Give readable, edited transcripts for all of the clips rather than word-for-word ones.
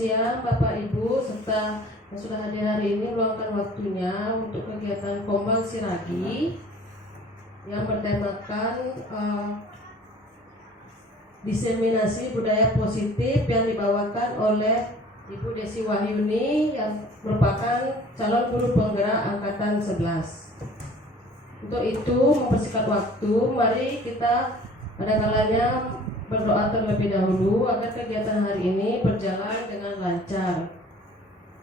siang Bapak Ibu serta yang sudah hadir hari ini meluangkan waktunya untuk kegiatan Kombang Siragi yang bertemakan diseminasi budaya positif yang dibawakan oleh Ibu Desi Wahyuni yang merupakan calon guru penggerak angkatan 11. Untuk itu mempersingkat waktu, mari kita pada kalanya berdoa terlebih dahulu agar kegiatan hari ini berjalan dengan lancar.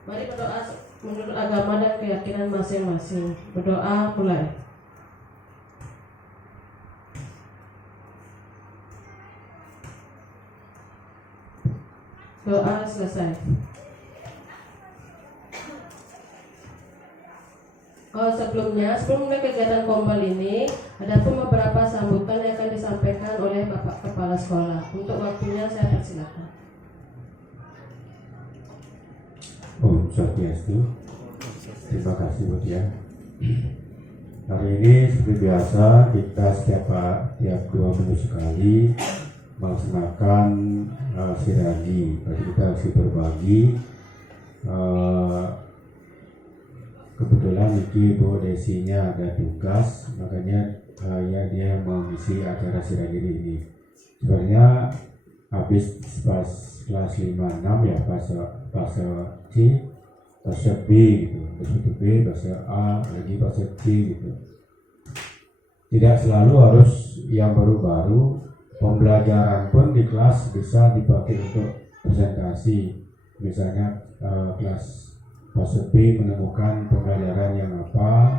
Mari berdoa menurut agama dan keyakinan masing-masing. Berdoa mulai. Doa selesai. Sebelum mulai kegiatan Kombal ini, ada pun beberapa sambutan yang akan disampaikan oleh Bapak Kepala Sekolah. Untuk waktunya saya persilakan. Om Swastiastu. Terima kasih Bu Tia. Hari ini seperti biasa kita tiap 2 minggu sekali melaksanakan siragi. Jadi kita harus berbagi. Kebetulan ini Bu Desinya ada tugas, makanya dia yang mengisi acara siragi ini. Sebenarnya habis pas kelas 5-6 ya, fase C, fase B gitu, fase B, fase A, lagi fase C gitu. Tidak selalu harus yang baru-baru, pembelajaran pun di kelas bisa dipakai untuk presentasi. Misalnya kelas fase B menemukan pembelajaran yang apa,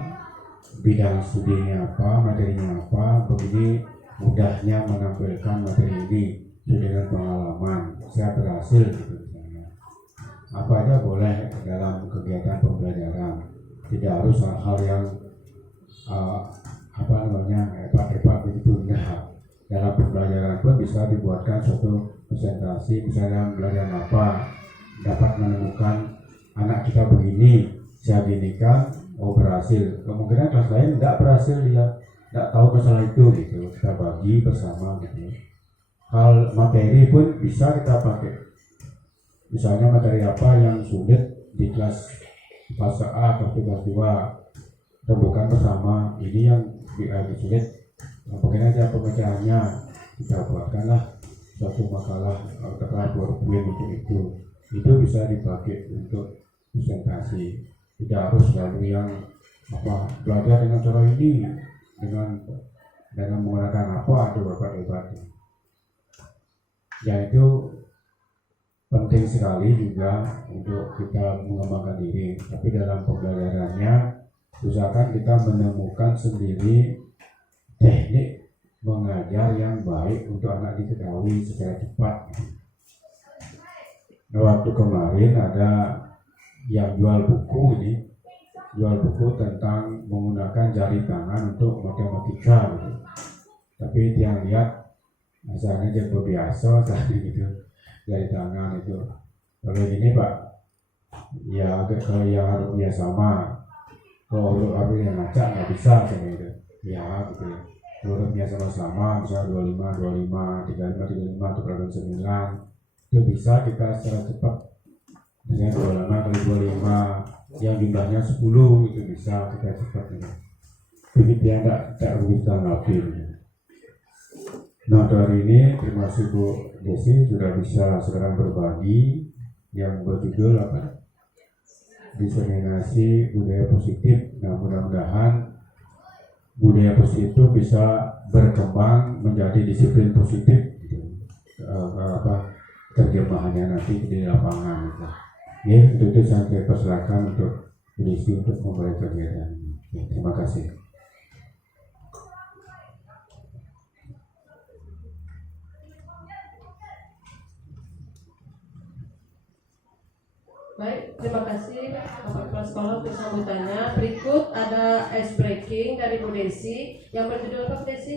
bidang studinya apa, materinya apa, begini mudahnya menampilkan materi ini dengan pengalaman. Saya berhasil gitu misalnya. Apa aja boleh dalam kegiatan pembelajaran. Tidak harus hal-hal yang hebat-hebat begitu. Nah, dalam pembelajaran pun bisa dibuatkan suatu presentasi, misalnya pembelajaran apa, dapat menemukan anak kita begini, saya ginikan, berhasil. Kemungkinan kelas lain tidak berhasil, dia tidak tahu masalah itu gitu. Kita bagi bersama gitu. Hal materi pun bisa kita pakai. Misalnya materi apa yang sulit di kelas fase A atau kelas 2, rembukan bersama. Ini yang lebih sulit. Mungkin aja pemecahannya kita buatkanlah suatu makalah atau PowerPoint untuk itu. Itu bisa dipakai untuk presentasi. Tidak harus selalu yang belajar dengan cara ini dengan menggunakan apa atau hebat-hebat. Ya itu penting sekali juga untuk kita mengembangkan diri. Tapi dalam pembelajarannya usahakan kita menemukan sendiri teknik mengajar yang baik untuk anak diketahui secara cepat. Waktu kemarin ada yang jual buku tentang menggunakan jari tangan untuk matematika gitu. Tapi yang lihat misalnya jago biasa gitu, jari tangan itu. Kalau ini Pak, ya kalau yang harusnya sama, kalau harusnya ngaca nggak bisa gitu. Ya gitu ya. Hurufnya sama-sama, misalnya 25, 35 atau 9 itu bisa kita secara cepat. Misalnya 25 kali 25 yang jumlahnya 10 itu bisa kita cepat gitu. Begitu ya, tidak bisa ngapir. Nah hari ini terima kasih Bu Desi sudah bisa sekarang berbagi yang berjudul apa? Diseminasi budaya positif. Nah mudah-mudahan budaya positif itu bisa berkembang menjadi disiplin positif gitu. Terjemahannya nanti di lapangan gitu. Ya, itu saya persilakan untuk berisi untuk memulai kegiatan. Ya, terima kasih. Baik, terima kasih Bapak Kepala Sekolah untuk sambutannya. Berikut ada ice breaking dari Bu Desi yang berjudul apa Bu Desi?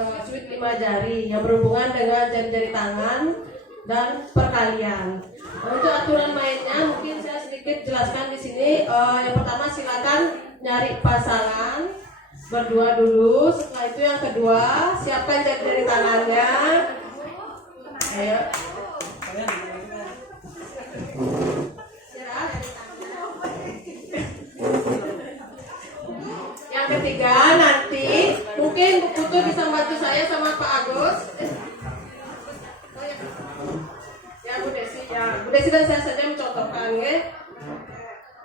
Sweet 5 jari yang berhubungan dengan jari-jari tangan dan perkalian. Untuk aturan mainnya mungkin saya sedikit jelaskan di sini. Yang pertama silakan nyari pasangan berdua dulu. Setelah itu yang kedua siapkan jari-jari tangannya. Ayo. Yang ketiga nanti mungkin Bu Putu bisa bantu saya sama Pak Agus. Ya Bu Desi, dan saya saja mencontohkan ya.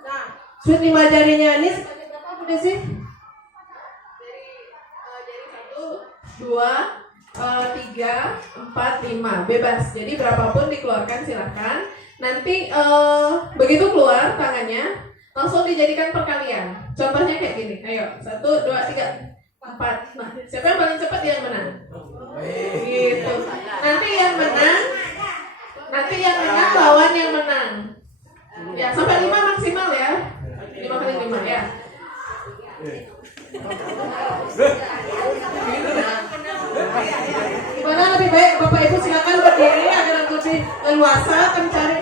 Nah, sweet 5 jarinya ini sebanyak berapa Bu Desi? Dari 1, 2, 3, 4, 5 bebas. Jadi berapapun dikeluarkan silahkan. Nanti begitu keluar tangannya langsung dijadikan perkalian. Contohnya kayak gini. Ayo, 1, 2, 3, 4. Nah, siapa yang paling cepat yang menang? Gitu. Nanti yang menang lawan yang menang. Ya, sampai 5 maksimal ya. 5 kali 5 ya. Gimana lebih baik Bapak Ibu silakan berdiri agar lebih leluasa mencari.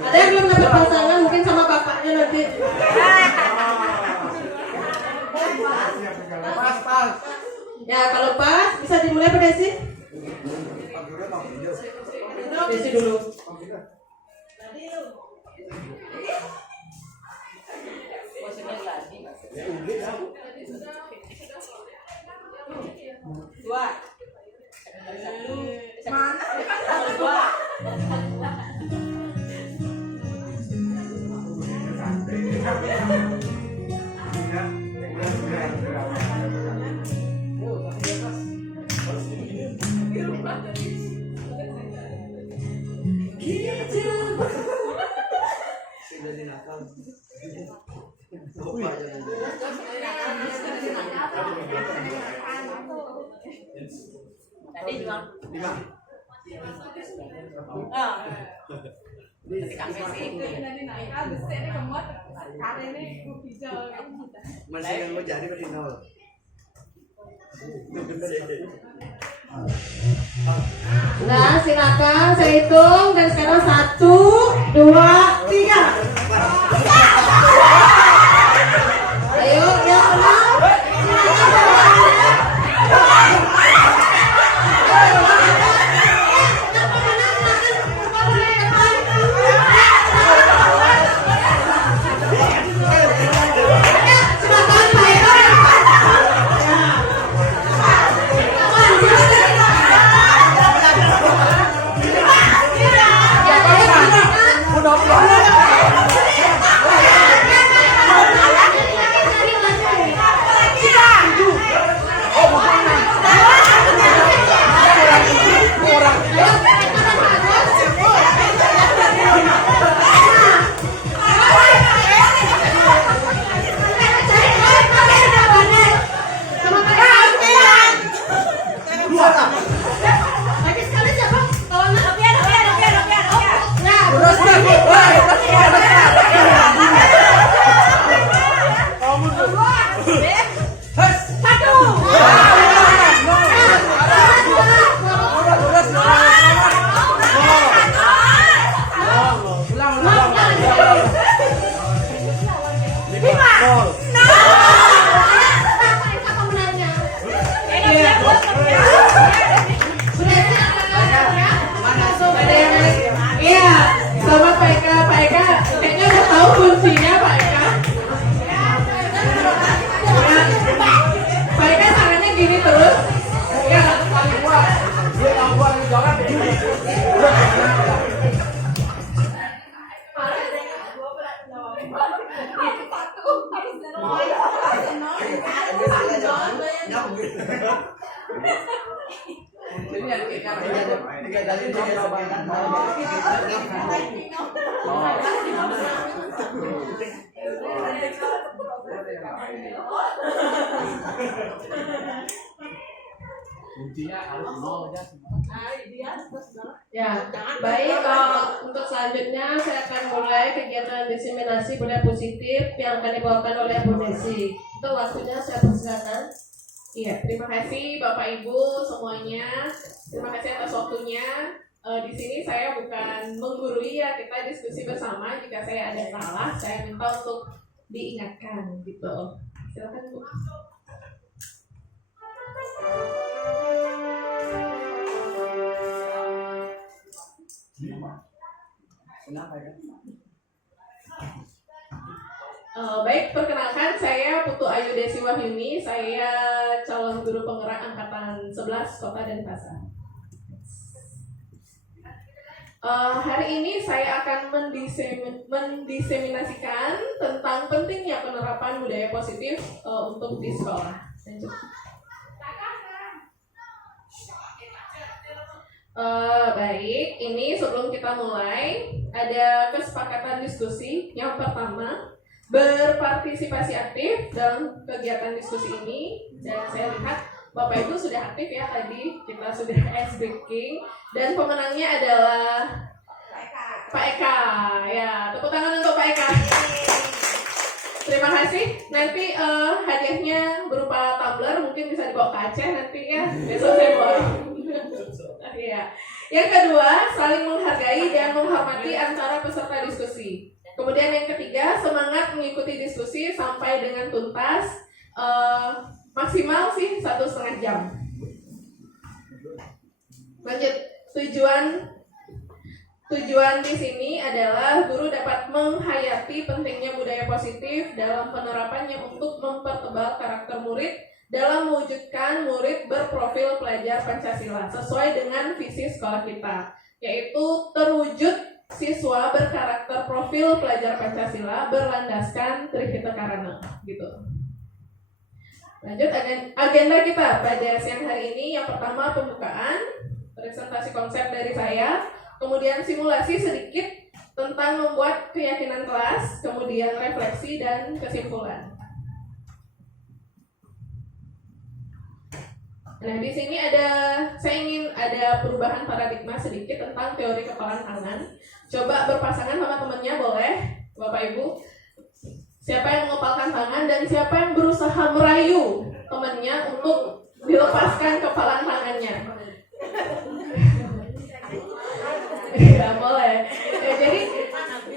Ada yang belum dapat pasangan mungkin sama bapaknya nanti. Pas. Ya kalau pas bisa dimulai pada sih. Desi dulu. Dua. Mana? Dua. Tadi juga 5. Masih yang mau jadi masih 0. Nah, silakan saya hitung dan sekarang 1, 2, 3. Ayo, yang menang. Ya, baik. Untuk selanjutnya saya akan mulai kegiatan diseminasi budaya positif yang akan dibawakan oleh Bu Desi. Itu waktunya saya persilakan. Iya, terima kasih Bapak Ibu semuanya. Terima kasih atas waktunya. Di sini saya bukan menggurui ya, kita diskusi bersama. Jika saya ada salah, saya minta untuk diingatkan gitu. Silakan Bu. Kenapa ya? Baik, perkenalkan saya Putu Ayu Desi Wahyuni. Saya calon guru penggerak angkatan 11 Kota Denpasar. Hari ini saya akan mendiseminasikan tentang pentingnya penerapan budaya positif untuk di sekolah. Baik, ini sebelum kita mulai ada kesepakatan diskusi. Yang pertama, berpartisipasi aktif dalam kegiatan diskusi ini. Dan saya lihat Bapak Ibu sudah aktif ya, tadi kita sudah ice breaking. Dan pemenangnya adalah Pak Eka. Ya, tepuk tangan untuk Pak Eka. Terima kasih. Nanti hadiahnya berupa tumbler, mungkin bisa dibawa ke Aceh nanti ya. Besok saya bawa. Ya. Yang kedua, saling menghargai dan menghormati antara peserta diskusi. Kemudian yang ketiga, semangat mengikuti diskusi sampai dengan tuntas. Maksimal sih 1,5 jam. Lanjut, tujuan di sini adalah guru dapat menghayati pentingnya budaya positif dalam penerapannya untuk mempertebal karakter murid dalam mewujudkan murid berprofil pelajar Pancasila sesuai dengan visi sekolah kita, yaitu terwujud siswa berkarakter profil pelajar Pancasila berlandaskan Trihita Karana gitu. Lanjut agenda kita pada siang hari ini. Yang pertama pembukaan, presentasi konsep dari saya, kemudian simulasi sedikit tentang membuat keyakinan kelas, kemudian refleksi dan kesimpulan. Nah, di sini saya ingin ada perubahan paradigma sedikit tentang teori kepalan tangan. Coba berpasangan sama temannya, boleh, Bapak Ibu. Siapa yang mengepalkan tangan dan siapa yang berusaha merayu temannya untuk dilepaskan kepalan tangannya. Ya, boleh. Ya, jadi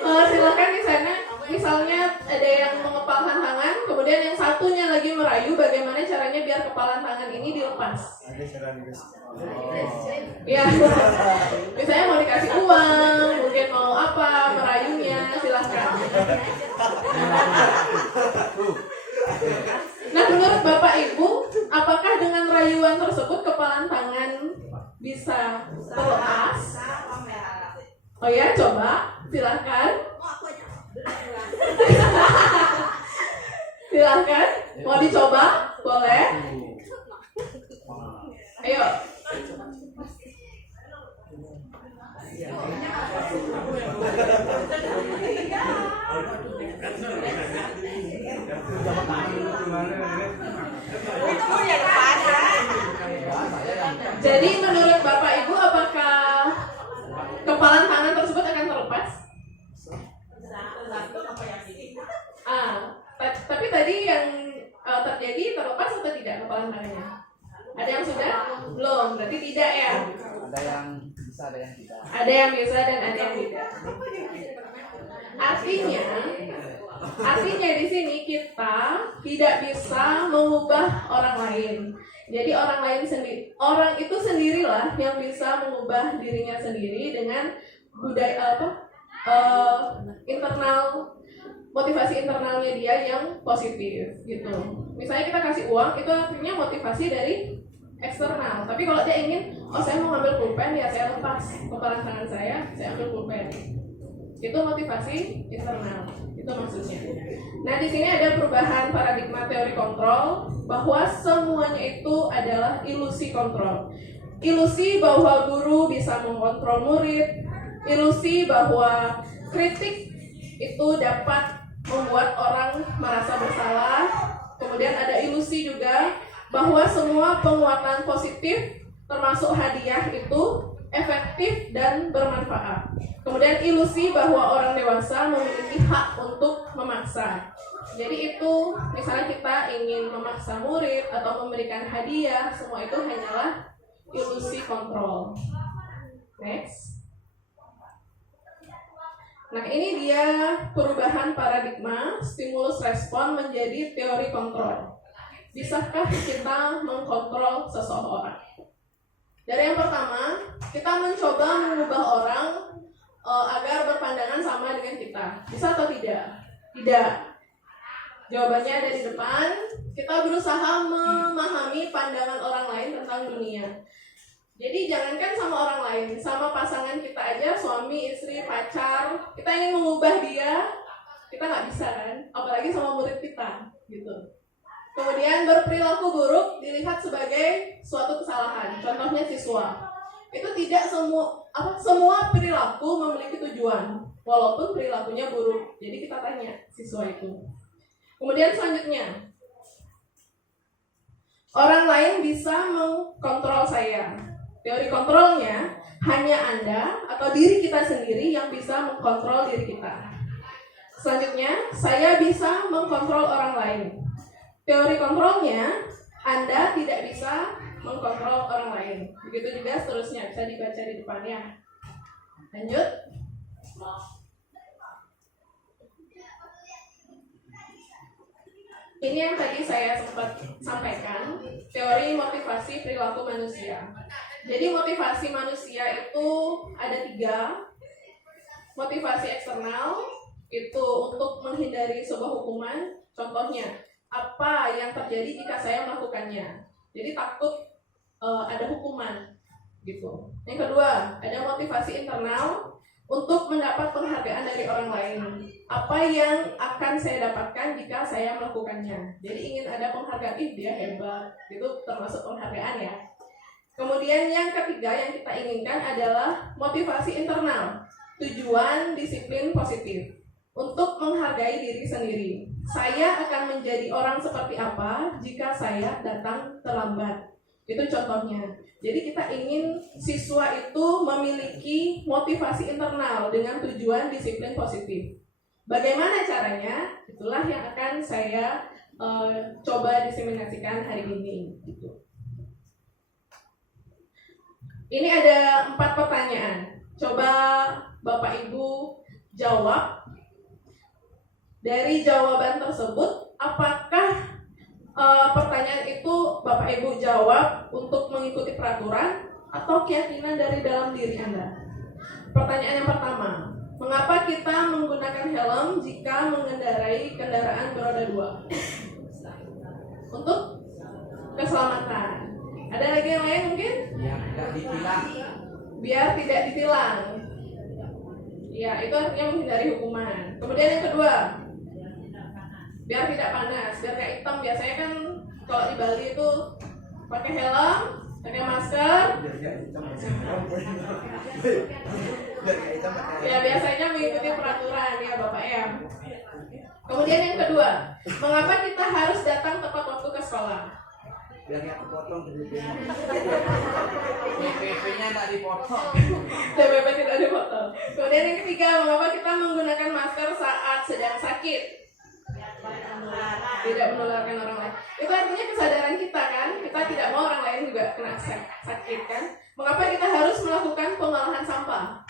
silakan di sana. Misalnya ada yang mengepalkan tangan, kemudian yang satunya lagi merayu bagaimana caranya biar kepalan tangan ini dilepas. Ya, misalnya mau dikasih uang, mungkin mau apa, merayunya, silakan. Nah, menurut Bapak Ibu, apakah dengan rayuan tersebut kepalan tangan bisa terlepas? Oh ya, coba, silakan. Silakan, mau dicoba? Boleh. Ayo. Jadi menurut Bapak Ibu, apakah kepalan tangan tersebut akan terlepas? Tapi tadi yang terjadi terlepas atau tidak kepalan tangannya? Ada yang sudah? Belum, berarti tidak ya? Ada yang bisa, ada yang tidak. Ada yang bisa dan ada yang tidak. Artinya di sini kita tidak bisa mengubah orang lain. Jadi orang itu sendirilah yang bisa mengubah dirinya sendiri dengan budaya motivasi internalnya dia yang positif gitu. Misalnya kita kasih uang, itu artinya motivasi dari eksternal. Tapi kalau dia ingin, saya mau ngambil pulpen, ya saya lepas kepalan tangan saya ambil pulpen. Itu motivasi internal. Itu maksudnya. Nah, di sini ada perubahan paradigma teori kontrol bahwa semuanya itu adalah ilusi kontrol. Ilusi bahwa guru bisa mengontrol murid, ilusi bahwa kritik itu dapat membuat orang merasa bersalah. Kemudian ada ilusi juga bahwa semua penguatan positif termasuk hadiah itu efektif dan bermanfaat. Kemudian ilusi bahwa orang dewasa memiliki hak untuk memaksa. Jadi itu misalnya kita ingin memaksa murid atau memberikan hadiah, semua itu hanyalah ilusi kontrol. Next. Nah, ini dia perubahan paradigma stimulus respon menjadi teori kontrol. Bisakah kita mengkontrol seseorang? Dari yang pertama, kita mencoba mengubah orang agar berpandangan sama dengan kita. Bisa atau tidak? Tidak. Jawabannya ada di depan. Kita berusaha memahami pandangan orang lain tentang dunia. Jadi jangankan sama orang lain, sama pasangan kita aja, suami, istri, pacar, kita ingin mengubah dia, kita nggak bisa kan? Apalagi sama murid kita, gitu. Kemudian berperilaku buruk dilihat sebagai suatu kesalahan. Contohnya siswa. Itu tidak semua perilaku memiliki tujuan, walaupun perilakunya buruk. Jadi kita tanya siswa itu. Kemudian selanjutnya, orang lain bisa mengkontrol saya. Teori kontrolnya hanya Anda atau diri kita sendiri yang bisa mengkontrol diri kita. Selanjutnya, saya bisa mengkontrol orang lain. Teori kontrolnya, Anda tidak bisa mengkontrol orang lain. Begitu juga seterusnya, bisa dibaca di depannya. Lanjut. Ini yang tadi saya sempat sampaikan, teori motivasi perilaku manusia. Jadi motivasi manusia itu ada 3. Motivasi eksternal itu untuk menghindari sebuah hukuman. Contohnya, apa yang terjadi jika saya melakukannya? Jadi takut ada hukuman, gitu. Yang kedua, ada motivasi internal untuk mendapat penghargaan dari orang lain. Apa yang akan saya dapatkan jika saya melakukannya? Jadi ingin ada penghargaan, dia hebat, itu termasuk penghargaan ya. Kemudian yang ketiga yang kita inginkan adalah motivasi internal, tujuan disiplin positif untuk menghargai diri sendiri. Saya akan menjadi orang seperti apa jika saya datang terlambat. Itu contohnya. Jadi kita ingin siswa itu memiliki motivasi internal dengan tujuan disiplin positif. Bagaimana caranya? Itulah yang akan saya coba diseminasikan hari ini. Gitu. Ini ada 4 pertanyaan. Coba Bapak Ibu jawab. Dari jawaban tersebut, apakah pertanyaan itu Bapak Ibu jawab untuk mengikuti peraturan atau keyakinan dari dalam diri Anda? Pertanyaan yang pertama, mengapa kita menggunakan helm jika mengendarai kendaraan beroda 2? Untuk keselamatan. Ada lagi yang lain mungkin? Biar tidak ditilang. Biar tidak ditilang. Ya, itu artinya menghindari hukuman. Kemudian yang kedua, biar tidak panas, biar gak hitam. Biasanya kan kalau di Bali itu pakai helm, pakai masker. Ya biasanya mengikuti peraturan ya Bapak ya. Kemudian yang kedua, mengapa kita harus datang tepat waktu ke sekolah? Biar nggak kepotong DPP-nya nggak dipotong. DPP tidak dipotong. Kemudian yang ketiga, mengapa kita menggunakan masker saat sedang sakit? Tidak menularkan orang lain. Itu artinya kesadaran kita kan, kita tidak mau orang lain juga kena sakit kan. Mengapa kita harus melakukan pengolahan sampah?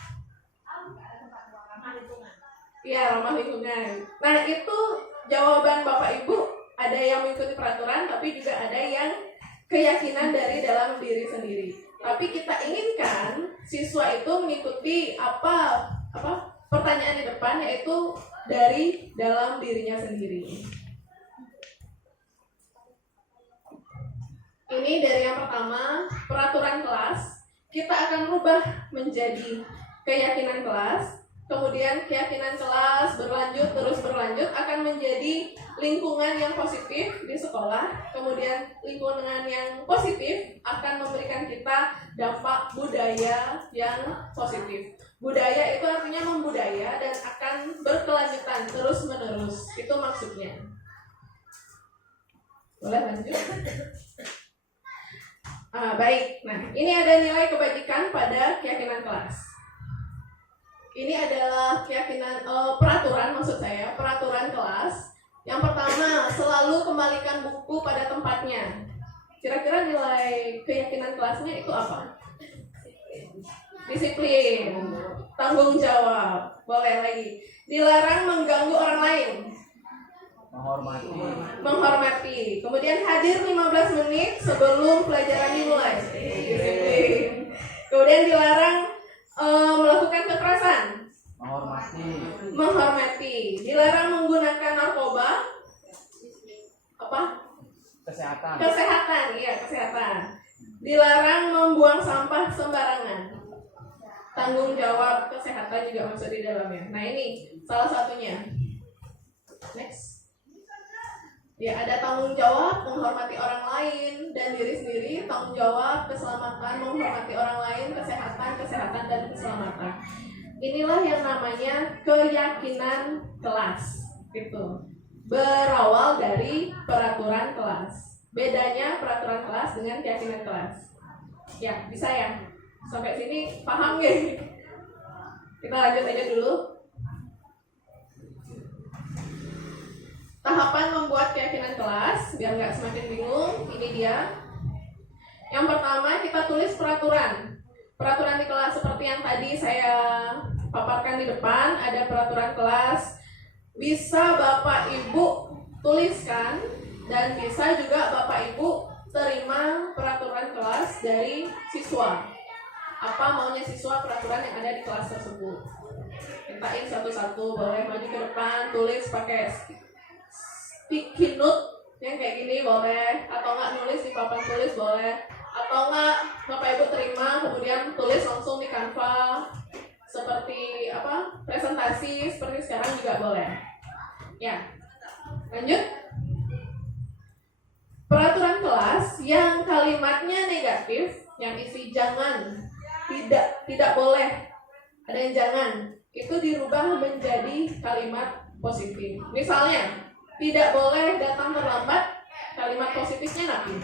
Iya, ramah lingkungan. Nah itu jawaban Bapak Ibu. Ada yang mengikuti peraturan, tapi juga ada yang keyakinan dari dalam diri sendiri. Tapi kita inginkan siswa itu mengikuti apa pertanyaan di depan, yaitu dari dalam dirinya sendiri. Ini dari yang pertama, peraturan kelas. Kita akan rubah menjadi keyakinan kelas. Kemudian keyakinan kelas berlanjut akan menjadi lingkungan yang positif di sekolah. Kemudian lingkungan yang positif akan memberikan kita dampak budaya yang positif. Budaya itu artinya membudaya dan akan berkelanjutan terus menerus. Itu maksudnya. Boleh lanjut? Baik. Nah, ini ada nilai kebajikan pada keyakinan kelas. Ini adalah keyakinan peraturan kelas. Yang pertama, selalu kembalikan buku pada tempatnya. Kira-kira nilai keyakinan kelasnya itu apa? 5 disiplin, tanggung jawab, boleh lagi. Dilarang mengganggu orang lain, menghormati. Kemudian hadir 15 menit sebelum pelajaran dimulai, disiplin. Kemudian dilarang melakukan kekerasan, menghormati. Dilarang menggunakan narkoba, apa? Kesehatan, iya kesehatan. Dilarang membuang sampah sembarangan. Tanggung jawab kesehatan juga masuk di dalamnya. Nah ini salah satunya. Next. Ya ada tanggung jawab menghormati orang lain dan diri sendiri. Tanggung jawab keselamatan menghormati orang lain, kesehatan dan keselamatan. Inilah yang namanya keyakinan kelas. Gitu. Berawal dari peraturan kelas. Bedanya peraturan kelas dengan keyakinan kelas. Ya, bisa ya? Sampai sini paham nggak? Kita lanjut aja dulu. Tahapan membuat keyakinan kelas, biar nggak semakin bingung, ini dia. Yang pertama, kita tulis peraturan. Peraturan di kelas seperti yang tadi saya paparkan di depan, ada peraturan kelas. Bisa Bapak Ibu tuliskan dan bisa juga Bapak Ibu terima peraturan kelas dari siswa. Apa maunya siswa peraturan yang ada di kelas tersebut. Mintain satu-satu, boleh maju ke depan, tulis pakai sticky note yang kayak gini boleh, atau enggak nulis di papan tulis boleh, atau enggak Bapak Ibu terima kemudian tulis langsung di Canva seperti apa presentasi seperti sekarang juga boleh. Ya, lanjut. Peraturan kelas yang kalimatnya negatif, yang isi jangan, tidak boleh, ada yang jangan, itu dirubah menjadi kalimat positif. Misalnya, tidak boleh datang terlambat, kalimat positifnya nanti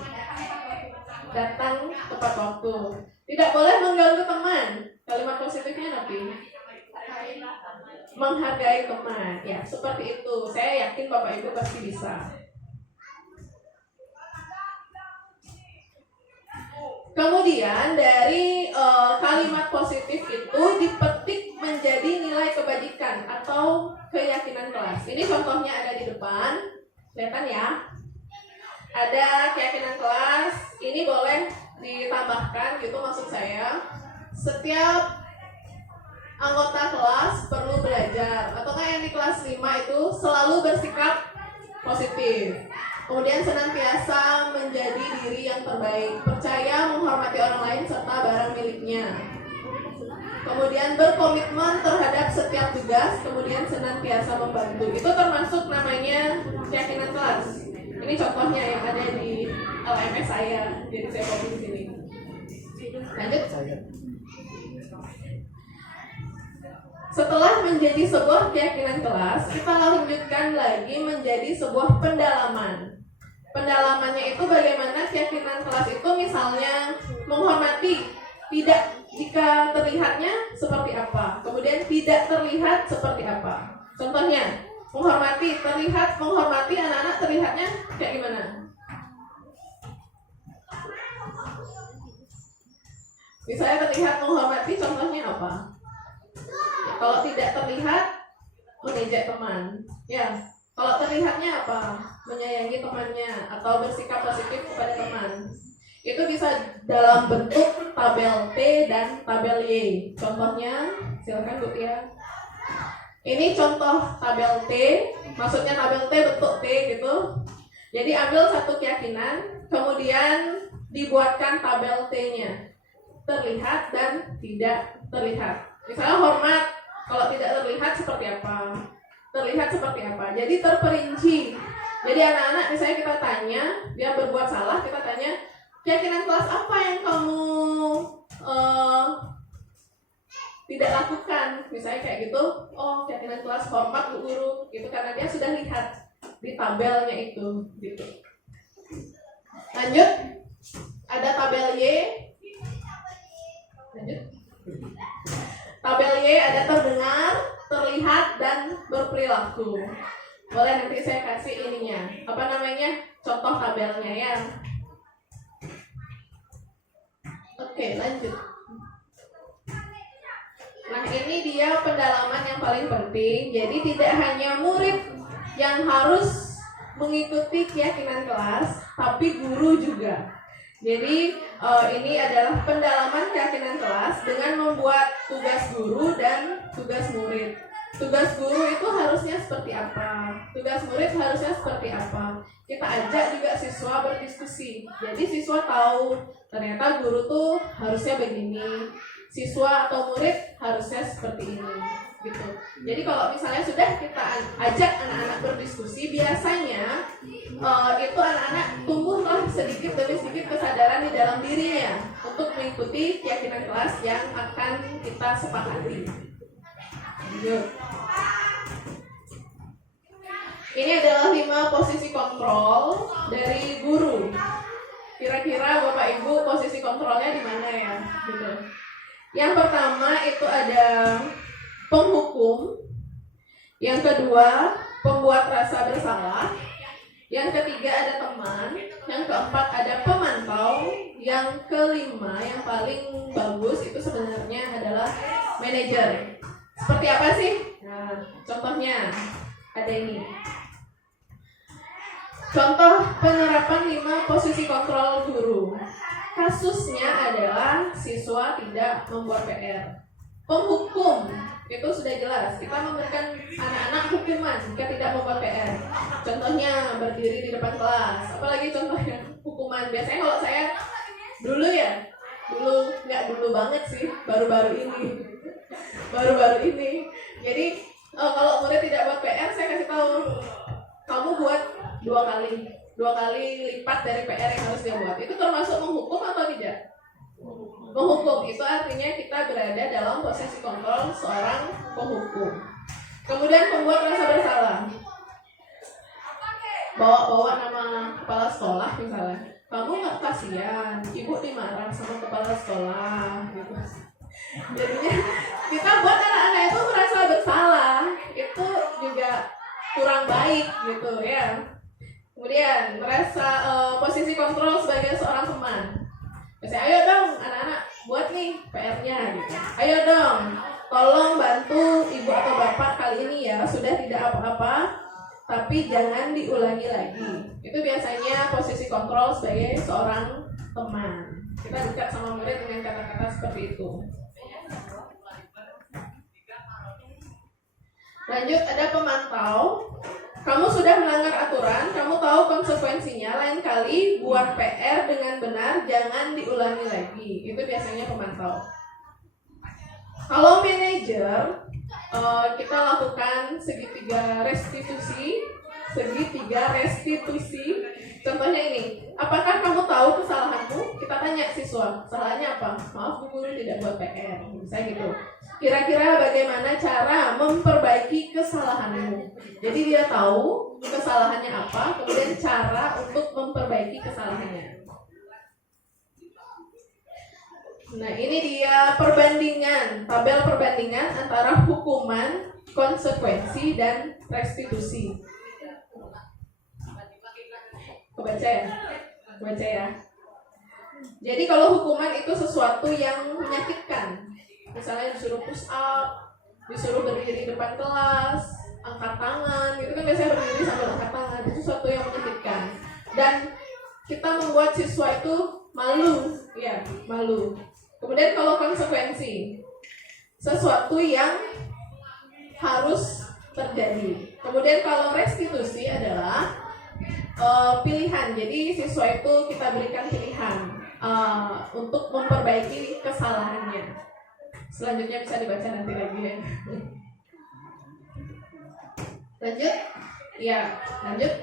datang tepat waktu. Tidak boleh mengganggu teman, kalimat positifnya nanti menghargai teman. Ya, seperti itu. Saya yakin Bapak Ibu pasti bisa. Kemudian dari kalimat positif itu dipetik menjadi nilai kebajikan atau keyakinan kelas. Ini contohnya ada di depan, kelihatan ya? Ada keyakinan kelas. Ini boleh ditambahkan gitu maksud saya. Setiap anggota kelas perlu belajar. Atau kayak yang di kelas 5 itu selalu bersikap positif. Kemudian senantiasa menjadi diri yang terbaik, percaya menghormati orang lain serta barang miliknya. Kemudian berkomitmen terhadap setiap tugas, kemudian senantiasa membantu. Itu termasuk namanya keyakinan kelas. Ini contohnya yang ada di LMS saya, jadi saya copy di sini. Lanjut. Setelah menjadi sebuah keyakinan kelas, kita lanjutkan lagi menjadi sebuah pendalaman. Pendalamannya itu bagaimana keyakinan kelas itu misalnya menghormati, tidak jika terlihatnya seperti apa, kemudian tidak terlihat seperti apa. Contohnya, menghormati, terlihat menghormati, anak-anak terlihatnya kayak gimana? Misalnya terlihat menghormati, contohnya apa? Ya, kalau tidak terlihat, mengejek teman. Ya, kalau terlihatnya apa? Menyayangi temannya atau bersikap positif kepada teman. Itu bisa dalam bentuk tabel T dan tabel Y. Contohnya, silakan Bu Tia. Ini contoh tabel T, maksudnya tabel T bentuk T gitu. Jadi ambil satu keyakinan, kemudian dibuatkan tabel T-nya. Terlihat dan tidak terlihat. Misalnya hormat, kalau tidak terlihat seperti apa? Terlihat seperti apa? Jadi terperinci. Jadi anak-anak misalnya kita tanya, dia berbuat salah, kita tanya, keyakinan kelas apa yang kamu tidak lakukan? Misalnya kayak gitu, oh keyakinan kelas hormat Bu Guru, gitu karena dia sudah lihat di tabelnya itu, gitu. Lanjut, ada tabel Y. Lanjut. Tabel Y ada terdengar, terlihat, dan berperilaku. Boleh nanti saya kasih ininya. Apa namanya? Contoh tabelnya ya. Oke, lanjut. ini dia pendalaman yang paling penting. Jadi tidak hanya murid yang harus mengikuti keyakinan kelas, tapi guru juga. Jadi ini adalah pendalaman keyakinan kelas dengan membuat tugas guru dan tugas murid. Tugas guru itu harusnya seperti apa? Tugas murid harusnya seperti apa? Kita ajak juga siswa berdiskusi. Jadi siswa tahu ternyata guru tuh harusnya begini, siswa atau murid harusnya seperti ini, gitu. Jadi kalau misalnya sudah kita ajak anak-anak berdiskusi, biasanya itu anak-anak tumbuhlah sedikit demi sedikit kesadaran di dalam dirinya untuk mengikuti keyakinan kelas yang akan kita sepakati. Lanjut. Ini adalah 5 posisi kontrol dari guru. Kira-kira Bapak Ibu posisi kontrolnya di mana ya? Gitu. Yang pertama itu ada penghukum. Yang kedua, pembuat rasa bersalah. Yang ketiga ada teman. Yang keempat ada pemantau. Yang kelima yang paling bagus itu sebenarnya adalah manajer. Seperti apa sih? Nah, contohnya ada ini. Contoh penerapan 5 posisi kontrol guru. Kasusnya adalah siswa tidak membuat PR. Penghukum itu sudah jelas. Kita memberikan anak-anak hukuman jika tidak membuat PR. Contohnya berdiri di depan kelas. Apalagi contohnya hukuman. Biasanya kalau saya dulu nggak dulu banget sih, baru-baru ini. Jadi kalau murid tidak buat PR, saya kasih tahu kamu buat 2 kali lipat dari PR yang harus dia buat. Itu termasuk menghukum atau tidak? Menghukum itu artinya kita berada dalam posisi kontrol seorang penghukum. Kemudian pembuat rasa bersalah. Bawa nama kepala sekolah misalnya. Kamu nggak kasihan, ibu dimarah sama kepala sekolah gitu. Jadinya kita buat anak-anak itu merasa bersalah. Itu juga kurang baik gitu ya. Kemudian merasa posisi kontrol sebagai seorang teman. Misalnya, ayo dong anak-anak buat nih PR-nya gitu. Ayo dong, tolong bantu ibu atau bapak kali ini ya. Sudah tidak apa-apa, tapi jangan diulangi lagi. Itu biasanya posisi kontrol sebagai seorang teman. Kita dekat sama murid dengan kata-kata seperti itu. Lanjut, ada pemantau. Kamu sudah melanggar aturan, kamu tahu konsekuensinya. Lain kali buat PR dengan benar, jangan diulangi lagi. Itu biasanya pemantau. Kalau manajer, kita lakukan segitiga restitusi. Contohnya ini, apakah kamu tahu kesalahanmu? Kita tanya siswa, kesalahannya apa? Maaf Bu Guru tidak buat PR. Misalnya gitu. Kira-kira bagaimana cara memperbaiki kesalahanmu? Jadi dia tahu kesalahannya apa, kemudian cara untuk memperbaiki kesalahannya. Nah, ini dia perbandingan, tabel perbandingan antara hukuman, konsekuensi, dan restitusi. Baca ya. Jadi kalau hukuman itu sesuatu yang menyakitkan. Misalnya disuruh push up, disuruh berdiri di depan kelas, angkat tangan, gitu kan biasanya berdiri sambil angkat tangan. Itu sesuatu yang menyakitkan. Dan kita membuat siswa itu malu. Kemudian kalau konsekuensi, sesuatu yang harus terjadi. Kemudian kalau restitusi adalah pilihan. Jadi siswa itu kita berikan pilihan untuk memperbaiki kesalahannya. Selanjutnya bisa dibaca nanti lagi ya. Lanjut? Ya, lanjut.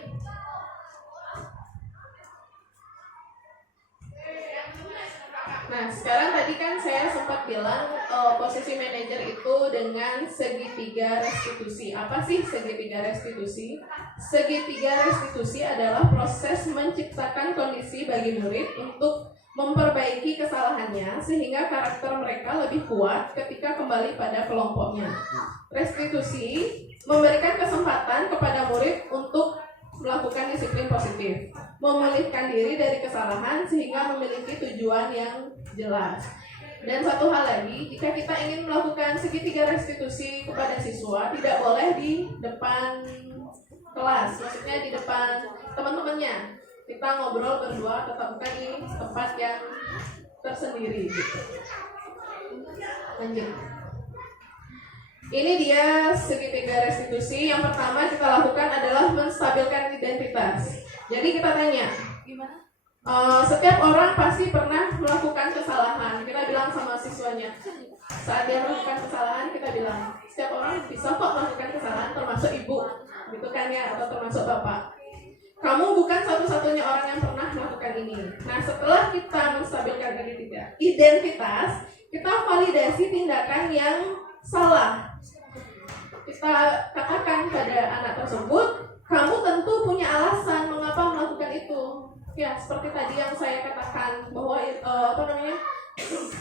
Nah, sekarang tadi kan saya sempat bilang posisi manajer itu dengan segitiga restitusi. Apa sih segitiga restitusi? Segitiga restitusi adalah proses menciptakan kondisi bagi murid untuk memperbaiki kesalahannya sehingga karakter mereka lebih kuat ketika kembali pada kelompoknya. Restitusi memberikan kesempatan kepada murid untuk melakukan disiplin positif, memulihkan diri dari kesalahan sehingga memiliki tujuan yang jelas. Dan satu hal lagi, jika kita ingin melakukan segitiga restitusi kepada siswa, tidak boleh di depan kelas, maksudnya di depan teman-temannya. Kita ngobrol berdua, tetapkan di tempat yang tersendiri gitu. Lanjut. Ini dia segitiga restitusi. Yang pertama kita lakukan adalah menstabilkan identitas. Jadi kita tanya, setiap orang pasti pernah melakukan kesalahan. Kita bilang sama siswanya, saat dia melakukan kesalahan kita bilang, setiap orang bisa kok melakukan kesalahan, termasuk ibu, gitu kan ya, atau termasuk bapak. Kamu bukan satu-satunya orang yang pernah melakukan ini. Nah, setelah kita menstabilkan identitas, kita validasi tindakan yang salah. Kita katakan pada anak tersebut, kamu tentu punya alasan mengapa melakukan itu. Ya, seperti tadi yang saya katakan bahwa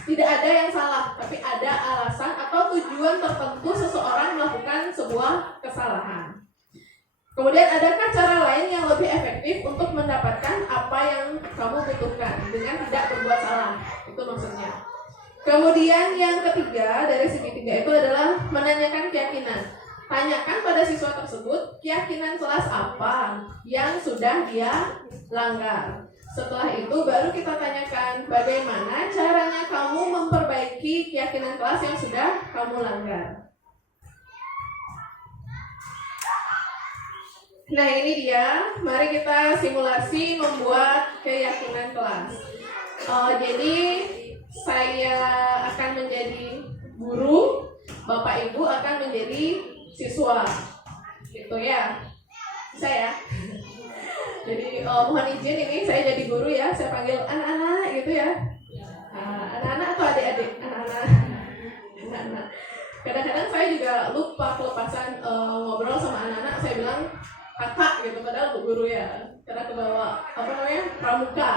tidak ada yang salah, tapi ada alasan atau tujuan tertentu seseorang melakukan sebuah kesalahan. Kemudian adakah cara lain yang lebih efektif untuk mendapatkan apa yang kamu butuhkan dengan tidak berbuat salah? Itu maksudnya. Kemudian yang ketiga dari segitiga itu adalah menanyakan keyakinan. Tanyakan pada siswa tersebut keyakinan kelas apa yang sudah dia langgar. Setelah itu baru kita tanyakan bagaimana caranya kamu memperbaiki keyakinan kelas yang sudah kamu langgar. Nah ini dia, mari kita simulasi membuat keyakinan kelas. Jadi saya akan menjadi guru, Bapak Ibu akan menjadi siswa, gitu ya. Bisa ya? Jadi mohon izin ini saya jadi guru ya, saya panggil anak-anak gitu ya. Anak-anak atau adik-adik? Anak-anak. Kadang-kadang saya juga lupa kelepasan ngobrol sama anak-anak, saya bilang kakak gitu, padahal bu guru ya, karena kebawa pramuka.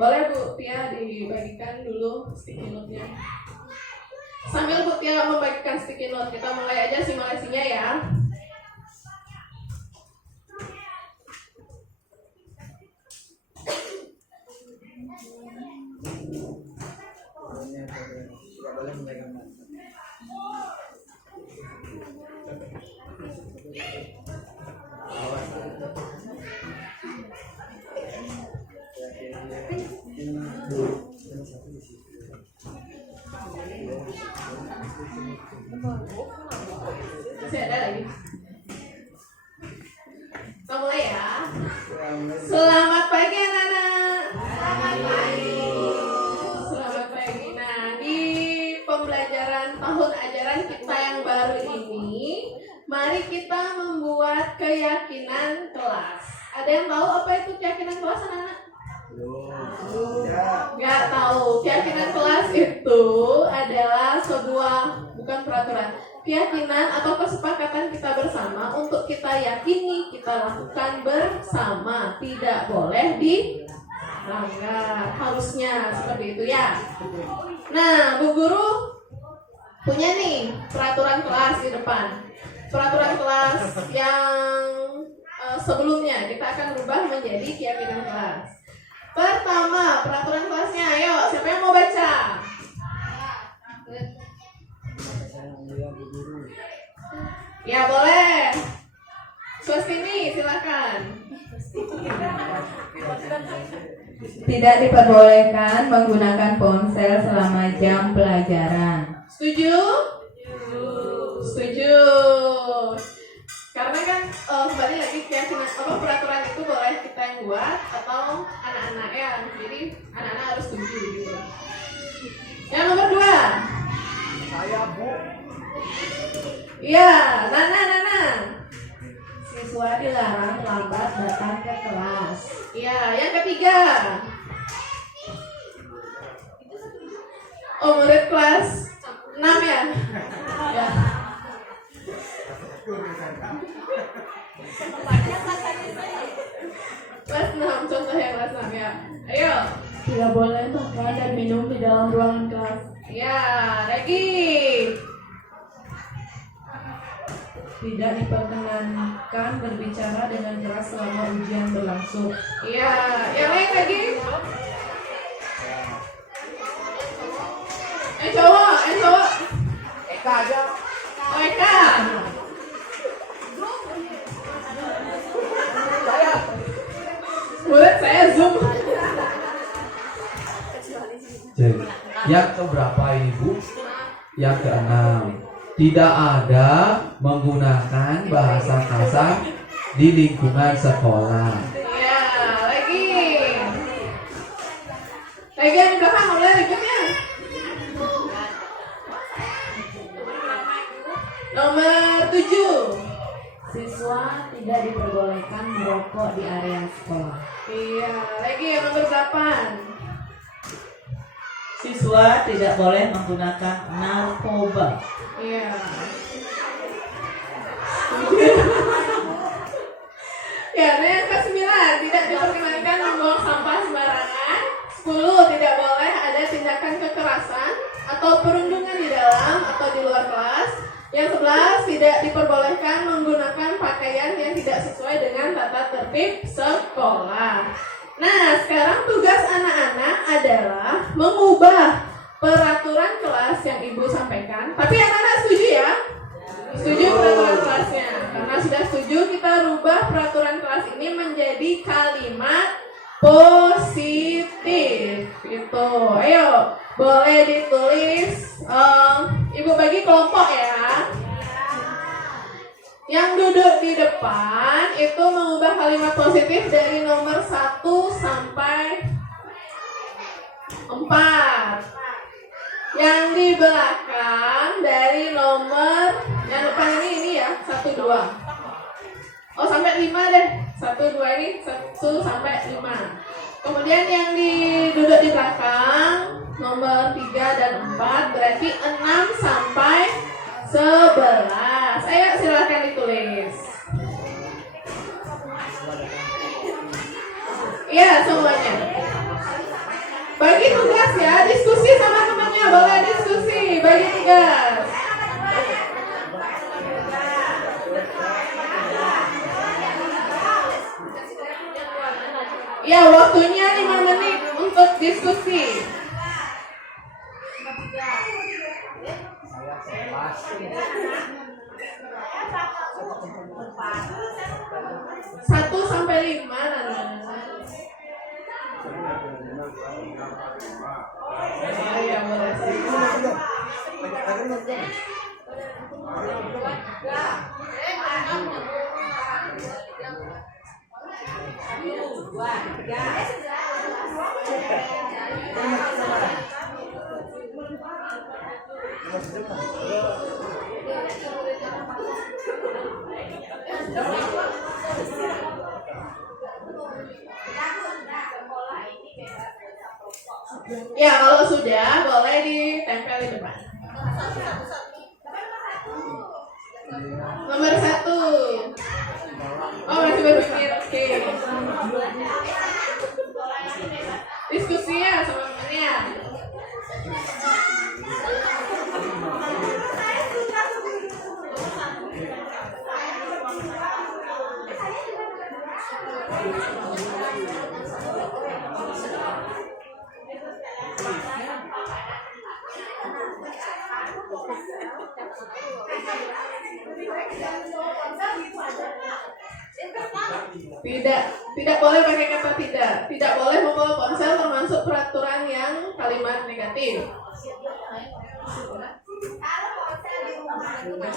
Boleh Bu Tia dibagikan dulu sticky note-nya. Sambil Bu Tia membagikan sticky note, kita mulai aja simulasinya ya. Tidak boleh memegang mantan. Masih ada lagi. Kita mulai ya. Selamat pagi anak-anak. Selamat pagi. Selamat pagi. Nah, di pembelajaran tahun ajaran kita yang baru ini, mari kita membuat keyakinan kelas. Ada yang tahu apa itu keyakinan kelas anak-anak? Nggak tahu. Keyakinan kelas itu adalah sebuah, bukan peraturan, keyakinan atau kesepakatan kita bersama untuk kita yakini, kita lakukan bersama, tidak boleh dilanggar. Harusnya seperti itu ya. Nah, Bu Guru punya nih peraturan kelas di depan. Peraturan kelas yang sebelumnya kita akan rubah menjadi keyakinan kelas. Pertama, peraturan kelasnya. Ayo, siapa yang mau baca? Ya, boleh. Swastini, silakan. Tidak diperbolehkan menggunakan ponsel selama jam pelajaran. Setuju? Setuju. Karena kan kembali lagi keyakinan peraturan itu boleh kita yang buat atau anak-anak ya. Jadi anak-anak harus setuju gitu. Yang nomor 2. Saya Bu. Iya, Nana. Siswa dilarang lambat datang ke kelas. Iya, yang ketiga. Murid kelas 6 ya? Ya. Kelas 6, contoh yang kelas 6 ya. Ayo. Tidak boleh makan dan minum di dalam ruangan kelas. Ya, lagi. Tidak diperkenankan berbicara dengan keras selama ujian berlangsung. Iya, yang lain lagi. Yang cowok. Eka aja. Oh, Eka. Saya. Murid saya Zoom. Cek. Yang keberapa ini Bu? Yang keenam. Tidak ada menggunakan bahasa kasar di lingkungan sekolah. Ya, lagi. Lagi yang di belakang mulai ributnya. Nomor 7. Siswa tidak diperbolehkan merokok di area sekolah. Iya, lagi yang nomor 8. Siswa tidak boleh menggunakan narkoba. Iya. Ya, nah yang ke-9, tidak diperkenankan membuang sampah sembarangan. 10, tidak boleh ada tindakan kekerasan atau perundungan di dalam atau di luar kelas. Yang 11, tidak diperbolehkan menggunakan pakaian yang tidak sesuai dengan tata tertib sekolah. Nah, sekarang tugas anak-anak adalah mengubah peraturan kelas yang Ibu sampaikan. Tapi anak-anak setuju ya? Setuju peraturan kelasnya? Karena sudah setuju, kita rubah peraturan kelas ini menjadi kalimat positif. Gitu. Ayo, boleh ditulis. Ibu bagi kelompok ya. Yang duduk di depan itu mengubah kalimat positif dari nomor 1 sampai 4. Yang di belakang dari nomor yang depan ini ya 1, 2. Oh sampai 5 deh. 1, 2 ini 1 sampai 5. Kemudian yang duduk di belakang nomor 3 dan 4 berarti 6 sampai 11. Ayo silakan ditulis. Iya semuanya. Bagi tugas ya, diskusi sama temannya, boleh diskusi, bagi tugas. Ya, waktunya 5 menit untuk diskusi. Satu sampai 5 Nana. Ya, boleh sih. Ya, kalau sudah boleh ditempel di depan. Nomor 1. Oh, masih berpikir. Oke. Diskusi ya sama temennya. Tidak boleh pakai kata tidak. Tidak boleh membawa ponsel termasuk peraturan yang kalimat negatif.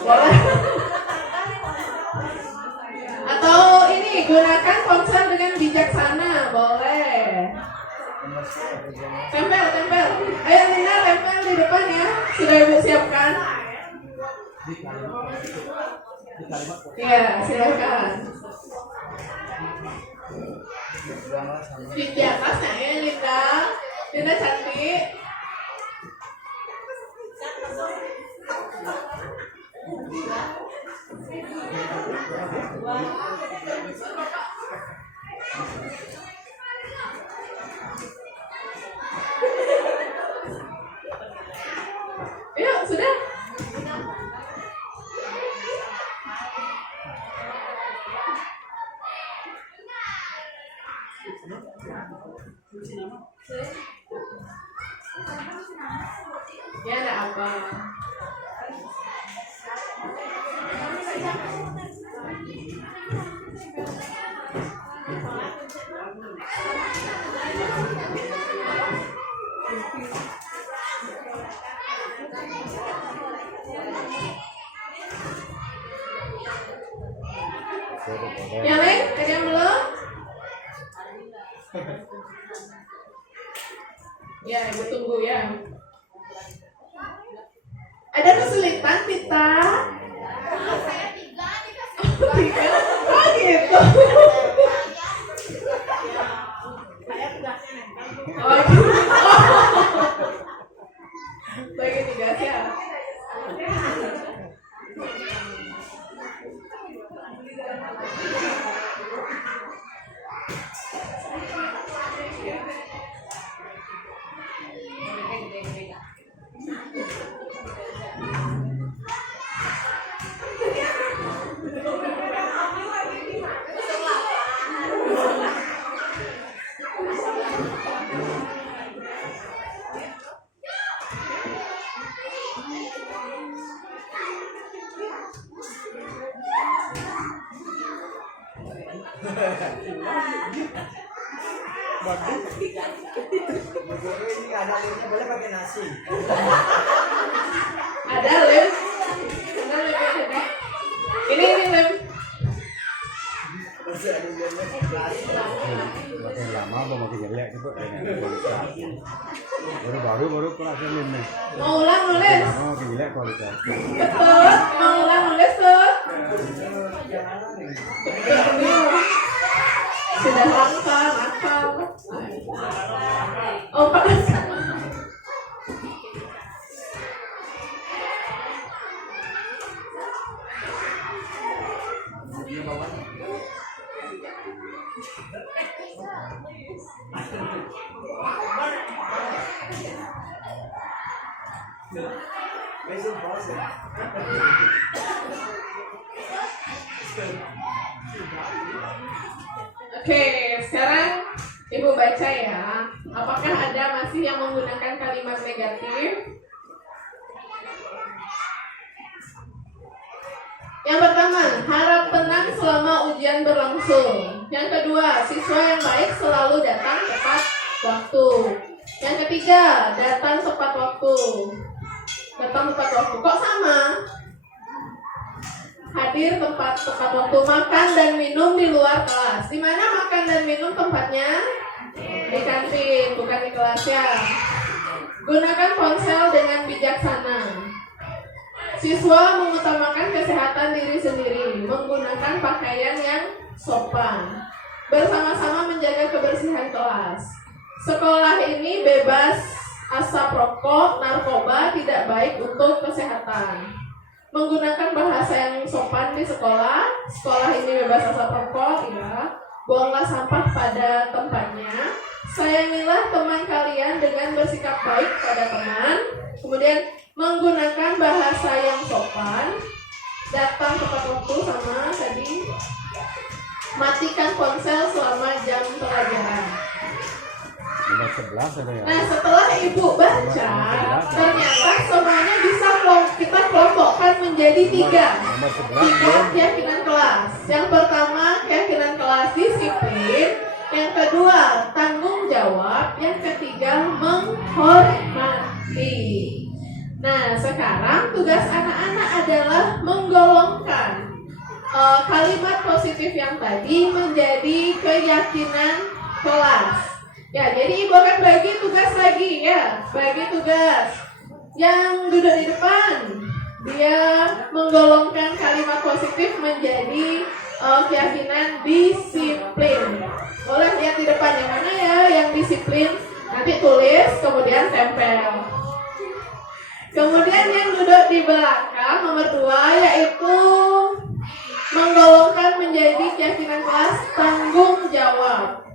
Boleh. Atau ini gunakan ponsel dengan bijaksana, boleh. Tempel. Ayo Lina tempel di depan ya. Sudah Ibu siapkan? Ya, silakan. Di atasnya ya Linda cantik. Yuk, sudah. Ya ada apa? Yang lain? Ada yang belum? Ya, ibu tunggu ya. Ada kesulitan kita? Tiga? Oh gitu. Oh gitu. Bagi tiga ya. Negoro ini nggak ada lemnya, boleh pakai nasi. Ada lem? Ada lem yang tadi. Ini lem. Masih ada lemnya nasi. Makin lama apa makin jelek itu baru kelas ini. Mau ulang nulis? Lama makin jelek kualitas. Betul. Mau ulang nulis tuh? Sudah hafal. Oh, Pak. Besok bos ya. Oke, sekarang Ibu baca ya. Apakah ada masih yang menggunakan kalimat negatif? Yang pertama, harap tenang selama ujian berlangsung. Yang kedua, siswa yang baik selalu datang tepat waktu. Yang ketiga, datang tepat waktu. Datang tepat waktu. Kok sama? Hadir tepat waktu, makan dan minum di luar kelas. Di mana makan dan minum tempatnya? Di kantin, bukan di kelas ya. Gunakan ponsel dengan bijaksana. Siswa mengutamakan kesehatan diri sendiri, menggunakan pakaian yang sopan. Bersama-sama menjaga kebersihan kelas. Sekolah ini bebas asap rokok, narkoba, tidak baik untuk kesehatan. Menggunakan bahasa yang sopan di sekolah. Sekolah ini bebas asap rokok, ya. Buanglah sampah pada tempatnya. Sayangilah teman kalian dengan bersikap baik pada teman. Kemudian menggunakan bahasa yang sopan. Datang tepat waktu sama tadi. Matikan ponsel selama jam pelajaran. Nomor 11 ada ya. Nah, setelah Ibu baca, ternyata semuanya bisa kita kelompokkan menjadi tiga. Nomor 11. Tiga keyakinan kelas. Yang pertama, keyakinan kelas disiplin. Yang kedua, tanggung jawab. Yang ketiga, menghormati. Nah, sekarang tugas anak-anak adalah menggolongkan kalimat positif yang tadi menjadi keyakinan kelas. Ya, jadi Ibu akan bagi tugas lagi ya. Bagi tugas. Yang duduk di depan, dia menggolongkan kalimat positif menjadi keyakinan disiplin. Boleh lihat di depan yang mana ya yang disiplin. Nanti tulis, kemudian tempel. Kemudian yang duduk di belakang, nomor 2, yaitu menggolongkan menjadi keyakinan kelas tanggung jawab.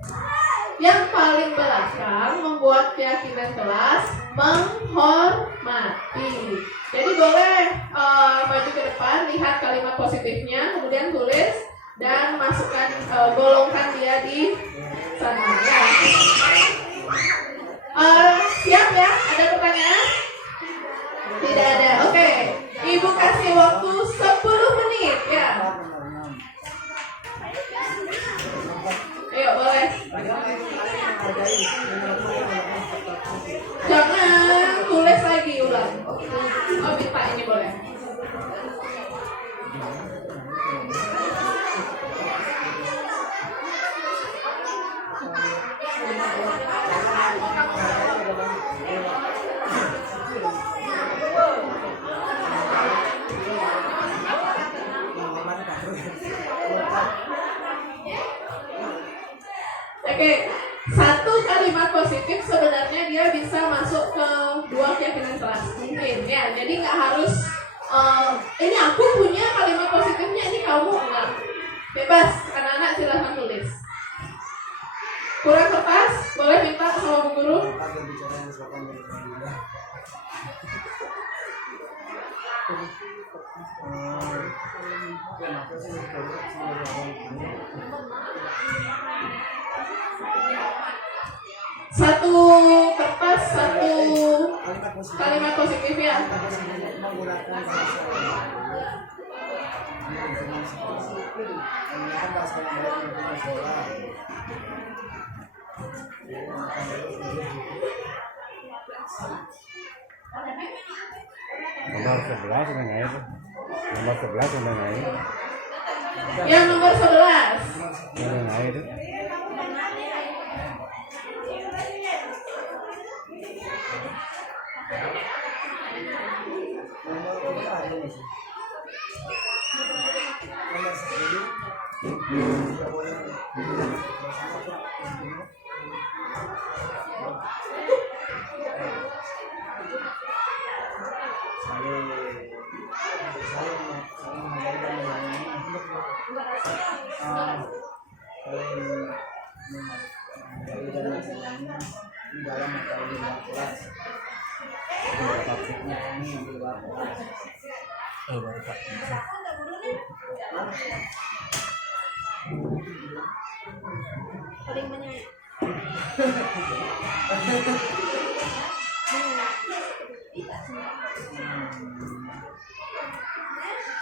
Yang paling belakang membuat keyakinan kelas menghormati. Jadi boleh maju ke depan, lihat kalimat positifnya, kemudian tulis dan masukkan, golongkan dia di sana. Ya. Siap ya? Ada waktu 10 menit ya. Ayo boleh. Jangan tulis lagi ulang. Oh minta ini boleh. Oke, satu kalimat positif sebenarnya dia bisa masuk ke 2 keyakinan kelas mungkin ya. Jadi nggak harus ini aku punya kalimat positifnya, ini kamu enggak. Bebas, anak-anak silahkan tulis. Kurang kertas, boleh minta sama Bu Guru. Satu kertas, satu kalimat positif ya. Nomor 11 udah nggak itu? Nomor 11 udah nggak itu? Yang nomor 11. Udah nggak itu?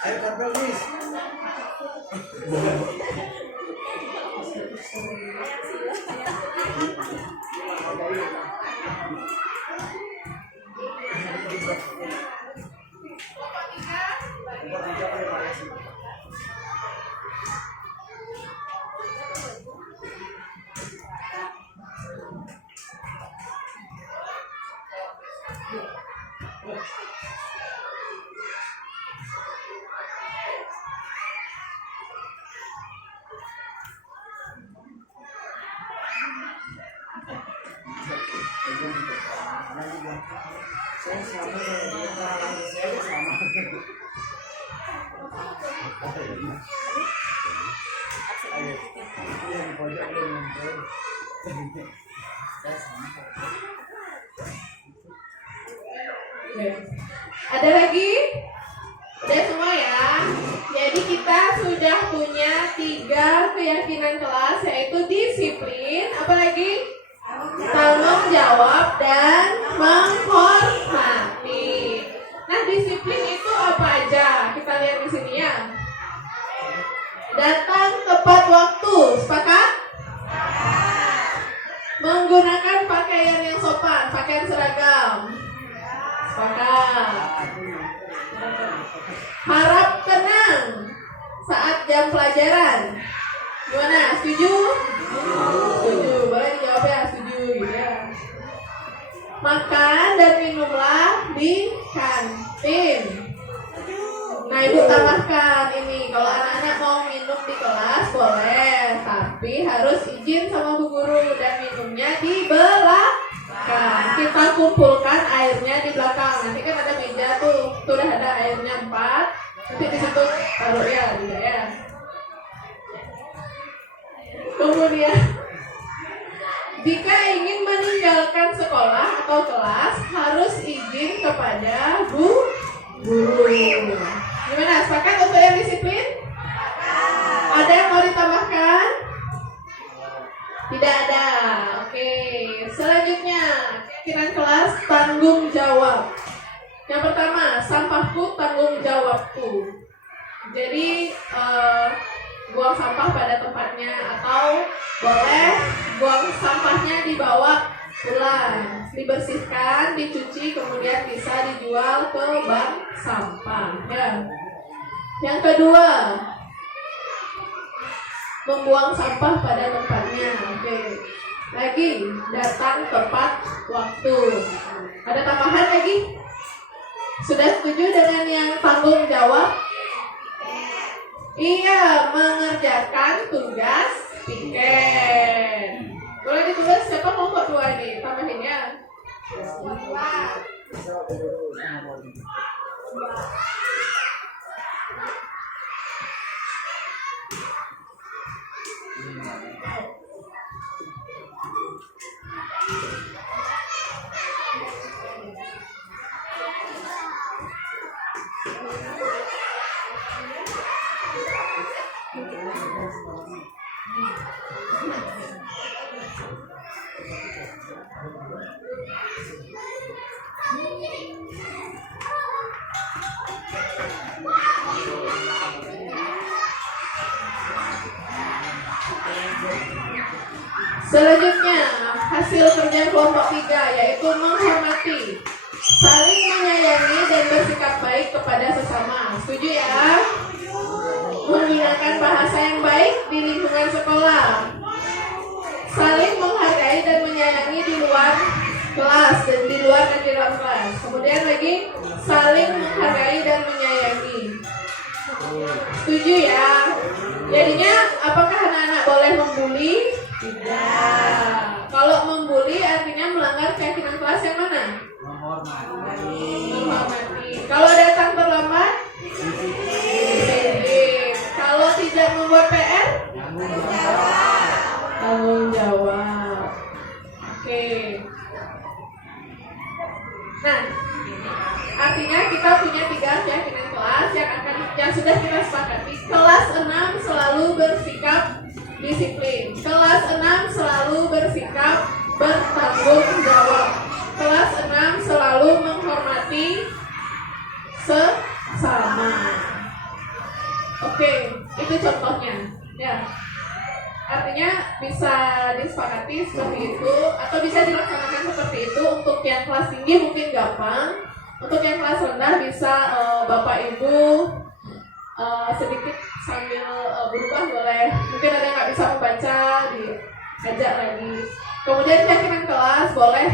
Ayo tampil Miss. Ada lagi? Udah semua ya. Jadi kita sudah punya 3 keyakinan kelas, yaitu disiplin, apa lagi? Tanggung jawab dan menghormati. Nah, disiplin itu apa aja? Kita lihat di sini ya. Datang tepat waktu, sepakat? Menggunakan pakaian yang sopan, pakaian seragam. Sepakat. Harap tenang saat jam pelajaran. Gimana? Setuju? Setuju. Boleh dijawab ya, setuju gitu ya. Makan dan minumlah di kantin. Nah, Ibu tambahkan ini, kalau anak-anak mau minum di kelas boleh, tapi harus izin sama Bu Guru dan minumnya di belakang. Kita kumpulkan airnya di belakang. Nanti kan ada meja tuh udah ada airnya 4. Nanti di situ taruh ya, tidak ya. Kemudian, jika ingin meninggalkan sekolah atau kelas, harus izin kepada Bu Guru. Gimana? Sepakat untuk yang disiplin? Ada yang mau ditambahkan? Tidak ada. Oke. Selanjutnya, keyakinan kelas tanggung jawab. Yang pertama, sampahku tanggung jawabku. Jadi buang sampah pada tempatnya, atau boleh buang sampahnya dibawa pulang, dibersihkan, dicuci, kemudian bisa dijual ke bank sampah. Ya. Yang kedua, membuang sampah pada tempatnya. Oke. Lagi, datang tepat waktu. Ada tambahan lagi? Sudah setuju dengan yang tanggung jawab? Iya, mengerjakan tugas piket. Boleh ditulis siapa kelompok 2 nih? Tambahin ya. Selanjutnya, hasil kerja kelompok 3 yaitu menghormati, saling menyayangi dan bersikap baik kepada sesama. Setuju ya? Menggunakan bahasa yang baik di lingkungan sekolah, saling menghargai dan menyayangi di luar kelas dan di luar dan di dalam kelas. Kemudian lagi, saling menghargai dan menyayangi. Setuju ya? Jadinya apakah anak-anak boleh membuli? Tidak. Kalau membuli artinya melanggar keyakinan kelas yang mana? Menghormati. Kalau datang terlambat? Disiplin. Kalau tidak membuat PR? Tanggung jawab. Oke. Nah, artinya kita punya 3 keyakinan kelas yang sudah kita sepakati. Kelas 6 selalu bersikap disiplin. Kelas 6 selalu bersikap bertanggung jawab. Kelas 6 selalu menghormati sesama. Oke, itu contohnya. Ya. Artinya bisa disepakati seperti itu atau bisa dilaksanakan seperti itu. Untuk yang kelas tinggi mungkin gampang. Untuk yang kelas rendah bisa Bapak Ibu sedikit sambil berubah boleh. Mungkin ada yang nggak bisa membaca, diajak lagi. Kemudian keyakinan kelas boleh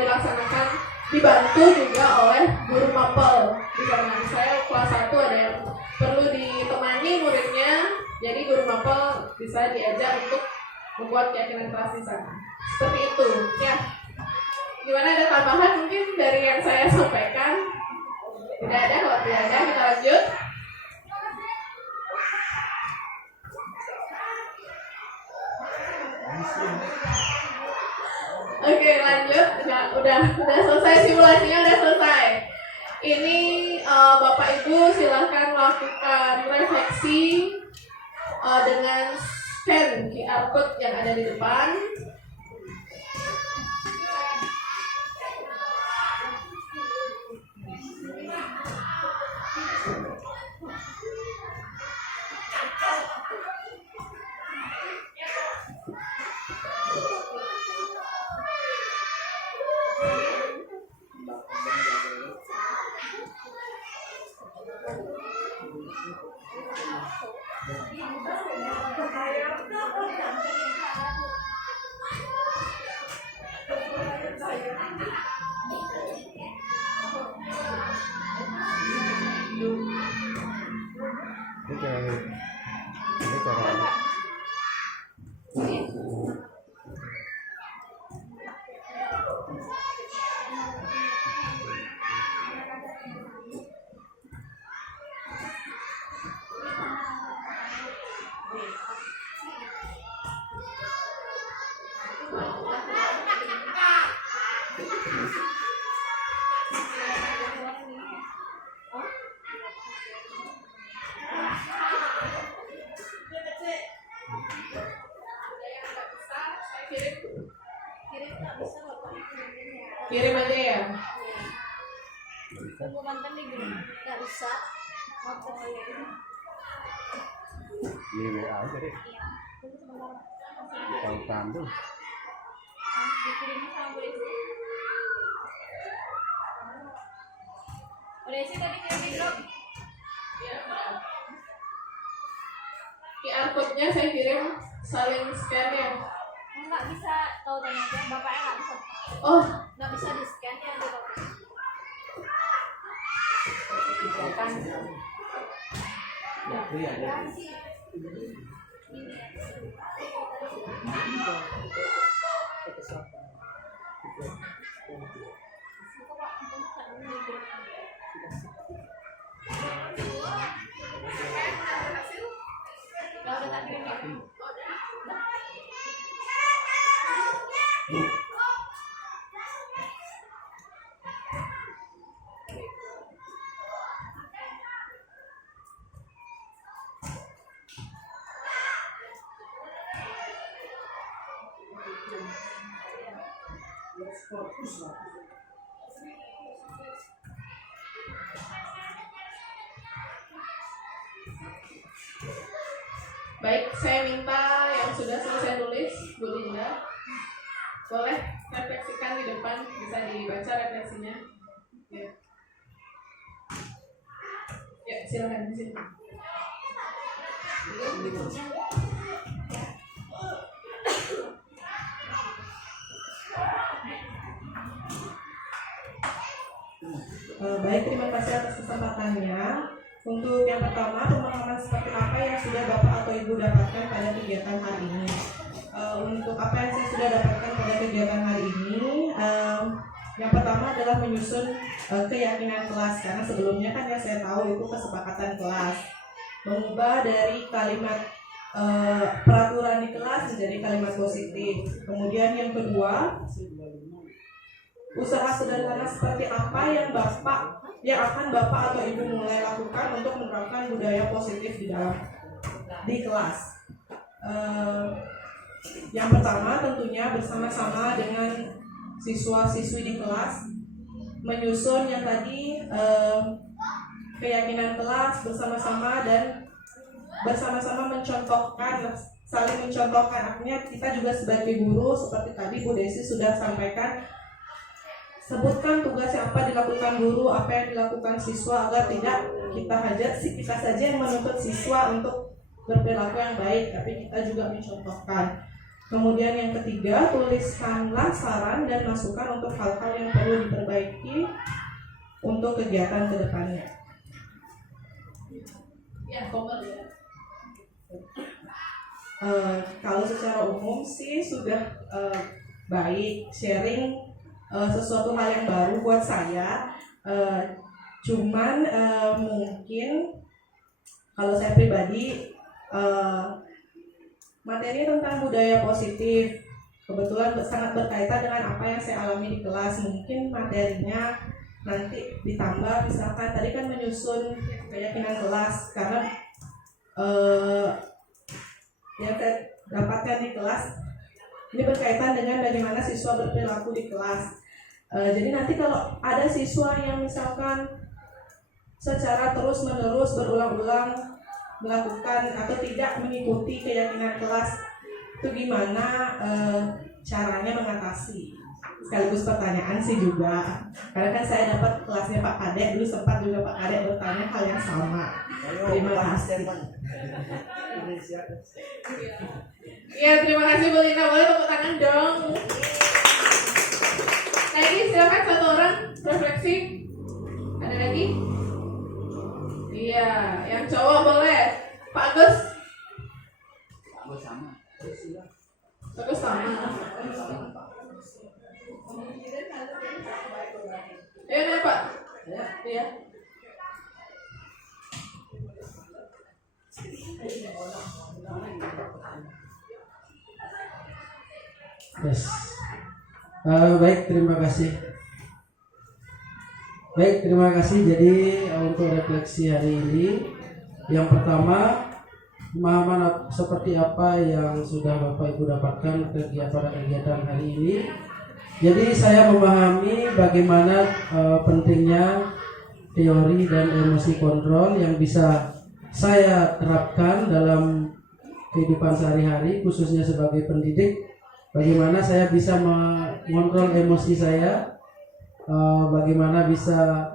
dilaksanakan, dibantu juga oleh guru mapel. Karena saya kelas 1 ada yang perlu ditemani muridnya, jadi guru mapel bisa diajak untuk membuat keyakinan kelas di sana. Seperti itu, ya. Gimana, ada tambahan mungkin dari yang saya sampaikan? Tidak ada, kalau tidak ada kita lanjut. Oke, lanjut. Udah selesai simulasinya, udah selesai. Ini Bapak Ibu silahkan lakukan refleksi dengan scan QR code yang ada di depan. Kirim aja ya. nggak bisa mau Di WA aja deh. iya Tahu tuh. dikirimnya sama Bu Desi. Bu Desi tadi kirim di grup. Ya, QR code-nya saya kirim saling scan ya. Nggak bisa tahu tenaga bapaknya nggak bisa Oh, nggak bisa di scan ya di bapak. Nggak udah tak kirim ya. baik, saya minta yang sudah selesai nulis, Bu Linda, boleh refleksikan di depan, bisa dibaca refleksinya. Ya, ya silakan di sini. Baik, terima kasih atas kesempatannya. Untuk yang pertama, pemahaman seperti apa yang sudah Bapak atau Ibu dapatkan pada kegiatan hari ini. Untuk apa yang saya sudah dapatkan pada kegiatan hari ini, yang pertama adalah menyusun keyakinan kelas, karena sebelumnya kan yang saya tahu itu kesepakatan kelas. Mengubah dari kalimat peraturan di kelas menjadi kalimat positif. Kemudian yang kedua, usaha sederhana seperti apa yang akan Bapak atau Ibu mulai lakukan untuk menerapkan budaya positif di kelas. Yang pertama tentunya bersama-sama dengan siswa-siswi di kelas menyusun yang tadi keyakinan kelas bersama-sama dan bersama-sama mencontohkan, saling mencontohkan. Artinya kita juga sebagai guru seperti tadi Bu Desi sudah sampaikan, sebutkan tugas yang apa dilakukan guru, apa yang dilakukan siswa, agar tidak kita saja yang menuntut siswa untuk berperilaku yang baik, tapi kita juga mencontohkan. Kemudian yang ketiga, tuliskanlah saran dan masukan untuk hal-hal yang perlu diperbaiki untuk kegiatan kedepannya. Ya, komen ya. Kalau secara umum sih sudah baik, sharing sesuatu hal yang baru buat saya. Cuman mungkin kalau saya pribadi materi tentang budaya positif kebetulan sangat berkaitan dengan apa yang saya alami di kelas. Mungkin materinya nanti ditambah, misalkan tadi kan menyusun keyakinan kelas, karena yang saya dapatkan di kelas ini berkaitan dengan bagaimana siswa berperilaku di kelas. Jadi nanti kalau ada siswa yang misalkan secara terus-menerus berulang-ulang melakukan atau tidak mengikuti keyakinan kelas, itu gimana caranya mengatasi? Sekaligus pertanyaan sih juga, karena kan saya dapat kelasnya Pak Kadek, dulu sempat juga Pak Kadek bertanya hal yang sama. Terima kasih. Iya, terima kasih Bu Lina. Boleh tepuk tangan dong. Lagi silakan satu orang refleksi. Ada lagi? Iya, yang cowok boleh. Pak Agus. Agus sama. Agus sama. Iya, Pak. Iya. Yes. Baik, terima kasih. Jadi untuk refleksi hari ini, yang pertama, pemahaman seperti apa yang sudah Bapak Ibu dapatkan pada kegiatan hari ini. Jadi saya memahami bagaimana pentingnya teori dan emosi kontrol yang bisa saya terapkan dalam kehidupan sehari-hari, khususnya sebagai pendidik. Bagaimana saya bisa mengontrol emosi saya, bagaimana bisa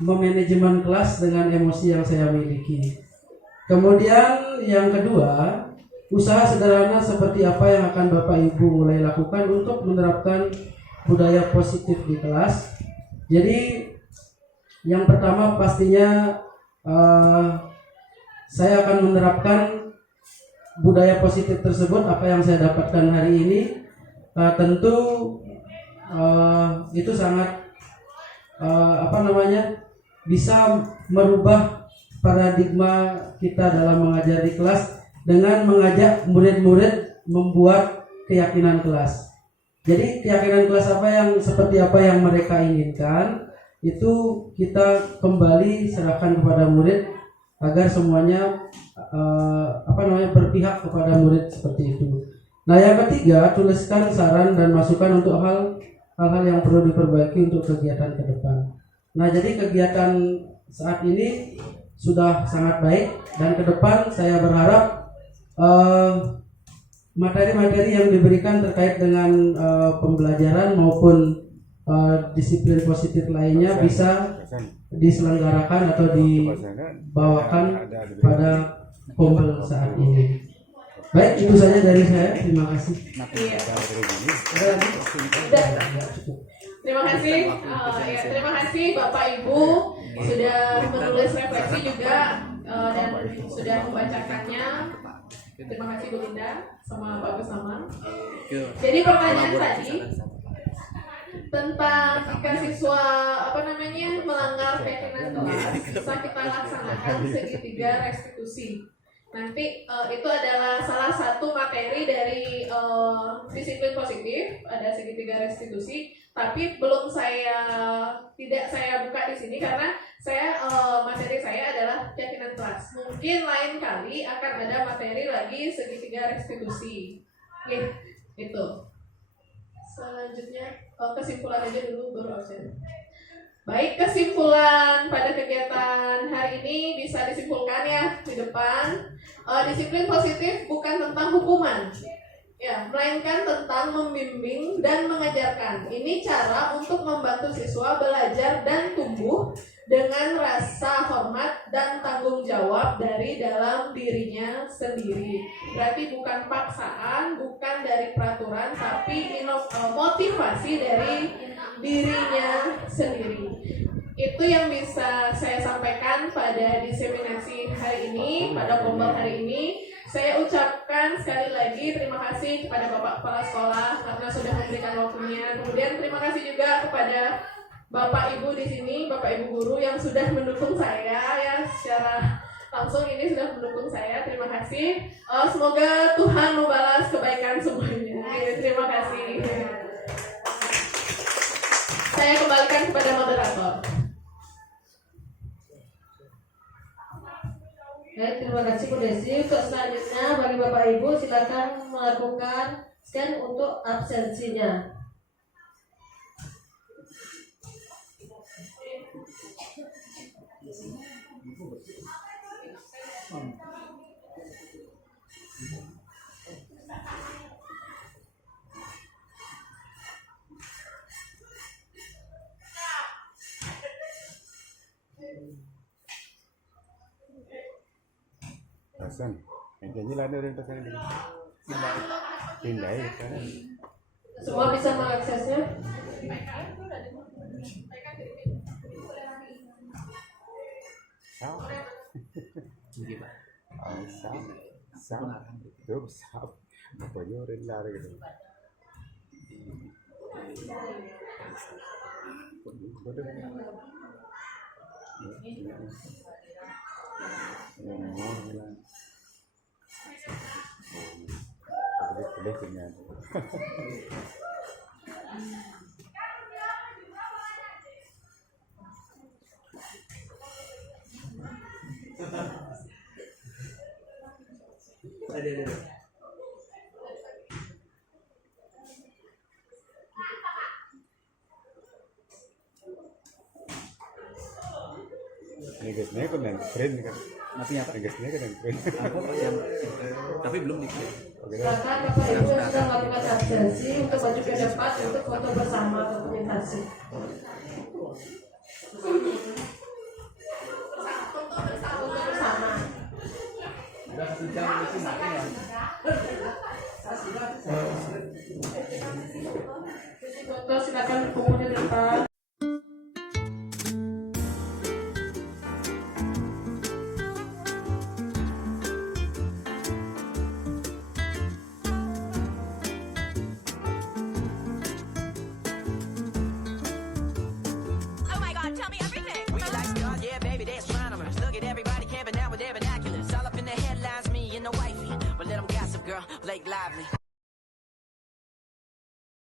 memanajemen kelas dengan emosi yang saya miliki. Kemudian yang kedua, usaha sederhana seperti apa yang akan Bapak Ibu mulai lakukan untuk menerapkan budaya positif di kelas. Jadi yang pertama pastinya saya akan menerapkan budaya positif tersebut. Apa yang saya dapatkan hari ini tentu itu sangat bisa merubah paradigma kita dalam mengajar di kelas dengan mengajak murid-murid membuat keyakinan kelas. Jadi keyakinan kelas seperti apa yang mereka inginkan itu kita kembali serahkan kepada murid agar semuanya berpihak kepada murid seperti itu. Nah, yang ketiga, tuliskan saran dan masukan untuk hal-hal yang perlu diperbaiki untuk kegiatan ke depan. Nah, jadi kegiatan saat ini sudah sangat baik dan ke depan saya berharap materi-materi yang diberikan terkait dengan pembelajaran maupun disiplin positif lainnya bisa diselenggarakan atau dibawakan pada Pombel saat ini. Baik, itu saja dari saya. Terima kasih. Terima kasih, terima kasih Bapak Ibu sudah menulis refleksi juga dan sudah membacakannya. Terima kasih Bu Linda sama Pak Bersama. Jadi pertanyaan tadi tentang jika siswa melanggar keyakinan kelas bisa kita laksanakan segitiga restitusi. Nanti itu adalah salah satu materi dari disiplin positif, ada segitiga restitusi, tapi tidak saya buka di sini karena materi saya adalah keyakinan kelas. Mungkin lain kali akan ada materi lagi segitiga restitusi. Oke, itu. Selanjutnya kesimpulan aja dulu baru absen. Baik, kesimpulan pada kegiatan hari ini bisa disimpulkan ya di depan. Disiplin positif bukan tentang hukuman, ya, melainkan tentang membimbing dan mengajarkan. Ini cara untuk membantu siswa belajar dan tumbuh dengan rasa hormat dan tanggung jawab dari dalam dirinya sendiri. Berarti bukan paksaan, bukan dari peraturan, tapi motivasi dari dirinya sendiri. Itu yang bisa saya sampaikan pada diseminasi hari ini, pada Pombel hari ini. Saya ucapkan sekali lagi terima kasih kepada Bapak Kepala Sekolah karena sudah memberikan waktunya. Kemudian terima kasih juga kepada Bapak Ibu di sini, Bapak Ibu guru yang sudah mendukung saya ya secara langsung ini sudah mendukung saya. Terima kasih. Semoga Tuhan membalas kebaikan semuanya. Terima kasih. Saya kembalikan kepada moderator. Baik, terima kasih Bu Desi. Untuk selanjutnya bagi Bapak Ibu silakan melakukan scan untuk absensinya. Pesan, jadi lah ada pesan ini. Pindah ya kan. Semua bisa mengaksesnya. Pokoknya orang lari gitu. Tugasnya kan yang print kan. Nanti apa? Tugasnya kan yang print. Aku yang tapi belum nih. Silakan Bapak Ibu yang sudah melakukan absensi untuk maju ke depan untuk foto bersama dokumentasi. Foto bersama. Udah 1 jam di sini ya. Foto silakan berkumpul di depan. Oh my God, tell me everything. We like stars, yeah, baby, they're astronomers. Look at everybody camping out with their binoculars. All up in the headlines, me and the wifey. But let them gossip, girl, Blake Lively.